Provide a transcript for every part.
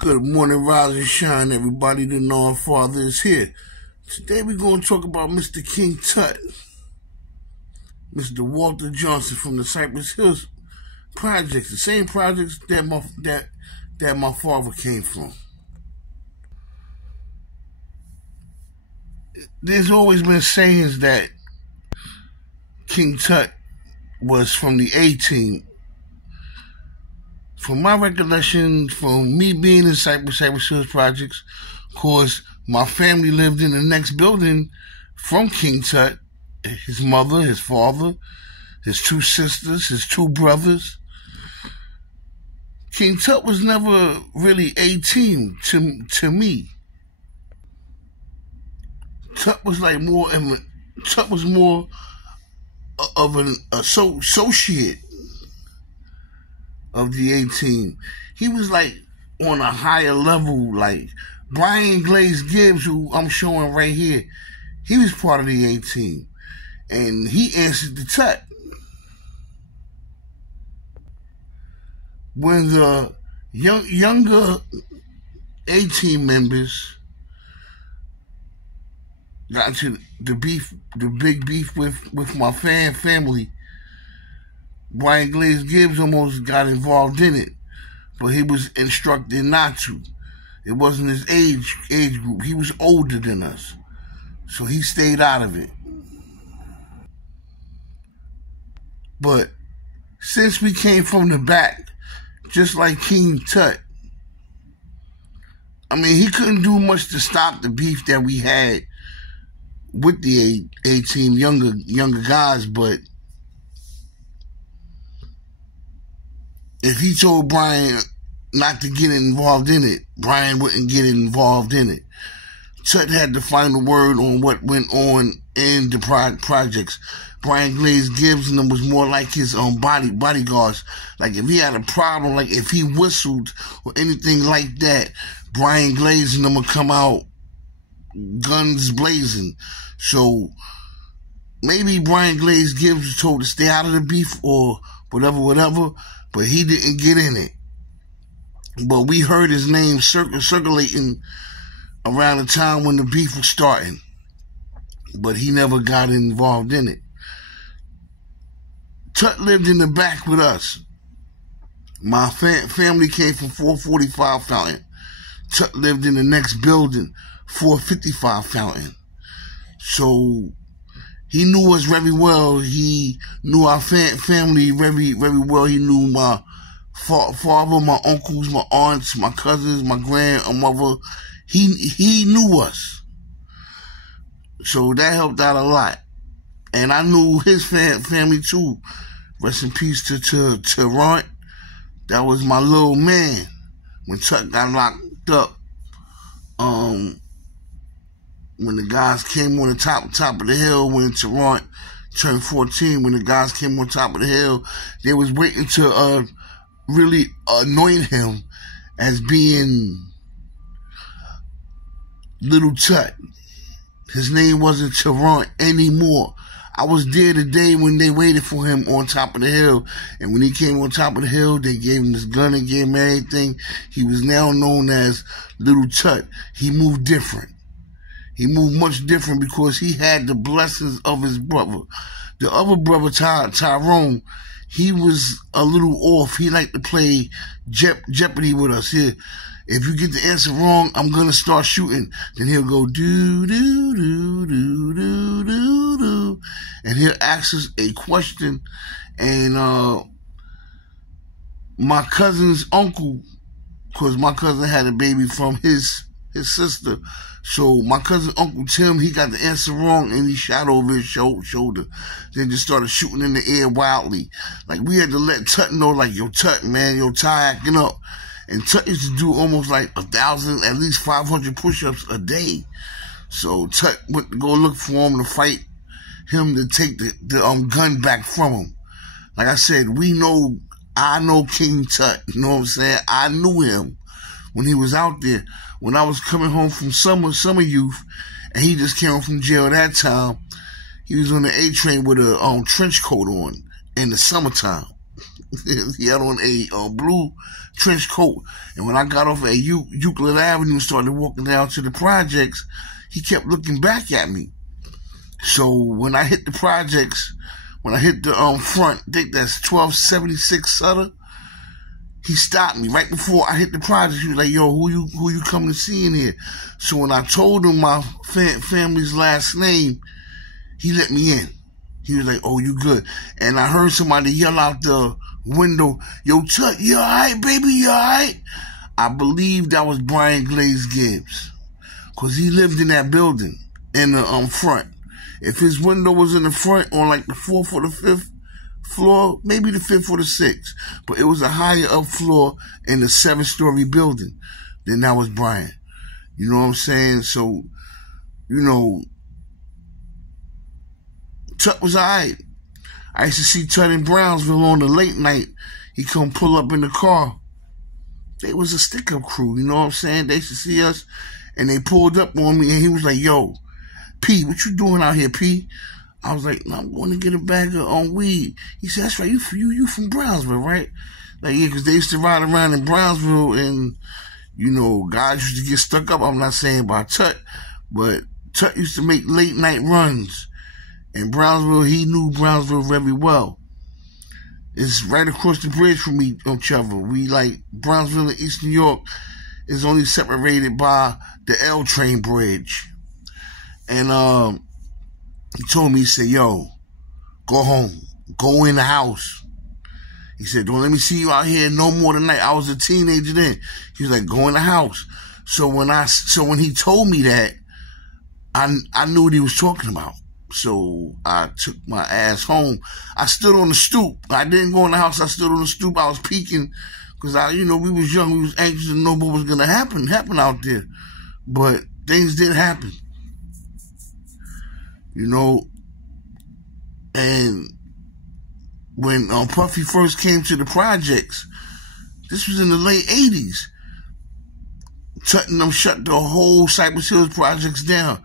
Good morning, rise and shine, everybody. The Knowing Father is here. Today we're going to talk about Mr. King Tut, Mr. Walter Johnson from the Cypress Hills projects, the same projects that my father came from. There's always been sayings that King Tut was from the A-Team. From my recollection, from me being in Cypress Hills projects, of course, my family lived in the next building from King Tut. His mother, his father, his two sisters, his two brothers. King Tut was never really A-Team to me. Tut was more of an associate of the A-Team. He was like on a higher level, like Glaze Gibbs, who I'm showing right here. He was part of the A-Team, and he answered the Tut. When the younger A-Team members got into the big beef with my family, Glaze Gibbs almost got involved in it, but he was instructed not to. It wasn't his age group. He was older than us, so he stayed out of it. But since we came from the back, just like King Tut, I mean, he couldn't do much to stop the beef that we had with the A-Team younger guys, but if he told Brian not to get involved in it, Brian wouldn't get involved in it. Tut had the final word on what went on in the projects. Glaze Gibbs and them was more like his bodyguards. Like if he had a problem, like if he whistled or anything like that, Glaze and them would come out guns blazing. So maybe Glaze Gibbs was told to stay out of the beef or whatever, but he didn't get in it. But we heard his name circulating around the time when the beef was starting, but he never got involved in it. Tut lived in the back with us. My family came from 445 Fountain. Tut lived in the next building, 455 Fountain. So he knew us very well. He knew our family very well. He knew my father, my uncles, my aunts, my cousins, my grandmother. He knew us. So that helped out a lot. And I knew his family too. Rest in peace to Ron. That was my little man when Tut got locked up. When the guys came on the top of the hill, when Tarrant turned 14, when the guys came on top of the hill, they was waiting to really anoint him as being Little Tut. His name wasn't Tarrant anymore. I was there the day when they waited for him on top of the hill. And when he came on top of the hill, they gave him his gun and gave him everything. He was now known as Little Tut. He moved different. He moved much different because he had the blessings of his brother. The other brother, Tyrone, he was a little off. He liked to play Jeopardy with us. Here, if you get the answer wrong, I'm going to start shooting. Then he'll go, do, do, do, do, do, do, do. And he'll ask us a question. And my cousin's uncle, because my cousin had a baby from his sister. So my cousin Uncle Tim, he got the answer wrong and he shot over his shoulder. Then just started shooting in the air wildly. Like we had to let Tut know, like, yo, Tut, man, yo, Ty acting up. And Tut used to do almost like 1,000, at least 500 push-ups a day. So Tut went to go look for him to fight him to take the gun back from him. Like I said, I know King Tut, you know what I'm saying? I knew him when he was out there. When I was coming home from summer youth, and he just came home from jail that time, he was on the A train with a trench coat on in the summertime. He had on a blue trench coat. And when I got off at Euclid Avenue and started walking down to the projects, he kept looking back at me. So when I hit the projects, when I hit the front, I think that's 1276 Sutter, he stopped me right before I hit the project. He was like, yo, who you coming to see in here? So when I told him my family's last name, he let me in. He was like, oh, you good. And I heard somebody yell out the window, yo, Tut, you all right, baby, you all right? I believe that was Brian Glaze Gibbs, because he lived in that building in the front. If his window was in the front on like the 4th or the 5th floor, maybe the 5th or the 6th, but it was a higher up floor in the 7-story building, then that was Brian. You know what I'm saying? So, you know, Tut was alright. I used to see Tut in Brownsville on the late night. He come pull up in the car. They was a stick-up crew, you know what I'm saying? They used to see us, and they pulled up on me, and he was like, yo, P, what you doing out here, P? I was like, no, I'm going to get a bag of weed. He said, that's right, you from Brownsville, right? Like, yeah, because they used to ride around in Brownsville, and, you know, guys used to get stuck up. I'm not saying about Tut, but Tut used to make late-night runs. In Brownsville, he knew Brownsville very well. It's right across the bridge from each other. We like Brownsville and East New York is only separated by the L train bridge. And he told me, he said, yo, go home. Go in the house. He said, don't let me see you out here no more tonight. I was a teenager then. He was like, go in the house. So when he told me that, I knew what he was talking about. So I took my ass home. I stood on the stoop. I didn't go in the house. I stood on the stoop. I was peeking because we was young. We was anxious to know what was going to happen out there. But things did happen. You know, and when Puffy first came to the projects, this was in the late 80s. Tut and them shut the whole Cypress Hills projects down.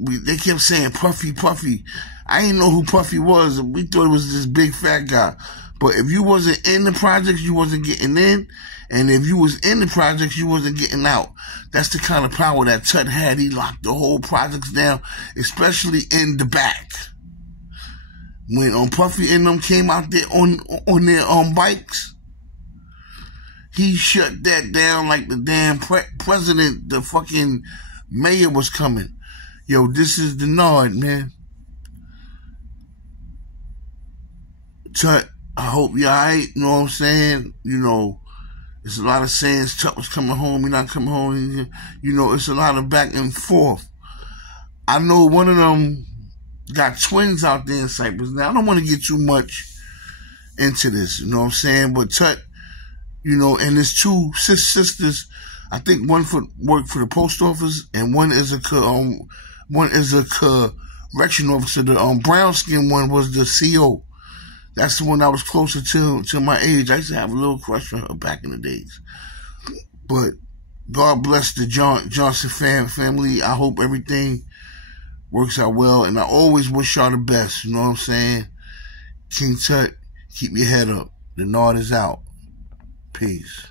They kept saying Puffy, Puffy. I didn't know who Puffy was. We thought it was this big fat guy. But if you wasn't in the projects, you wasn't getting in. And if you was in the projects, you wasn't getting out. That's the kind of power that Tut had. He locked the whole projects down, especially in the back. When Puffy and them came out there on their bikes, he shut that down like the damn president, the fucking mayor was coming. Yo, this is the Nod, man. Tut, I hope you're alright, you know what I'm saying? You know, there's a lot of sayings, Tut was coming home, you're not coming home. You know, it's a lot of back and forth. I know one of them got twins out there in Cypress. Now, I don't want to get too much into this, you know what I'm saying? But Tut, you know, and his two sisters, I think one worked for the post office, and one is a correction officer. The brown skin one was the CO. That's the one that was closer to my age. I used to have a little crush on her back in the days. But God bless the Johnson family. I hope everything works out well, and I always wish y'all the best. You know what I'm saying? King Tut, keep your head up. The Nod is out. Peace.